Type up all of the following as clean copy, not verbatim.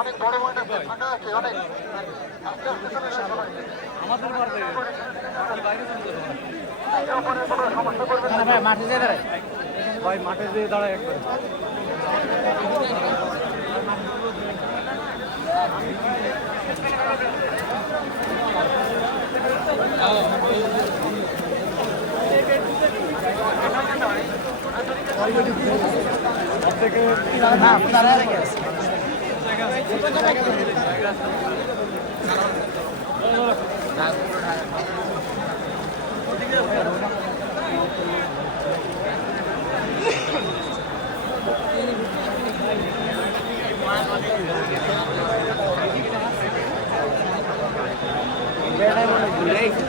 অনেক বড় মাঠ আছে, ফাঁকা আছে অনেক। মাঠে যেয়ে দাঁড়ায় ভাই, মাঠে যেয়ে দাঁড়ায় একবার।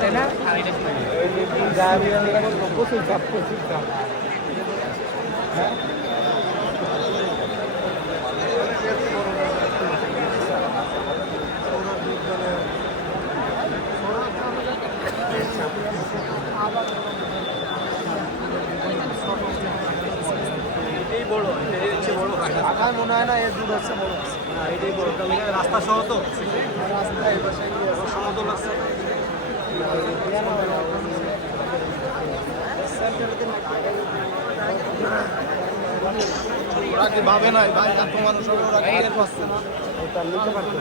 তাই না? প্রচুর চাপ, প্রচুর চাপ। এটাই বড়, এটাই হচ্ছে বড় আকার মনে হয় না, এর দূর হচ্ছে বড় না, এটাই বড়। রাস্তা সহ তো, রাস্তা এবার সমতল আছে। ওরা কি ভাবে নাই ভাই, এত মানুষ হবে, ওরা কি টের পাচ্ছে না? এটা নিতে পারতো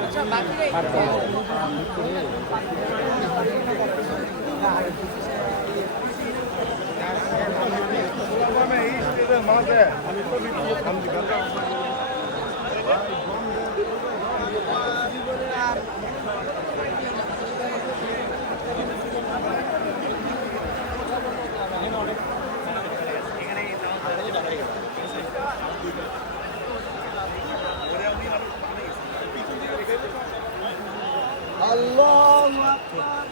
আল্লাহু আকবার।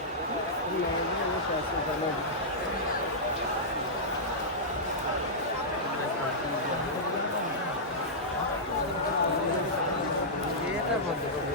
এটা বন্ধ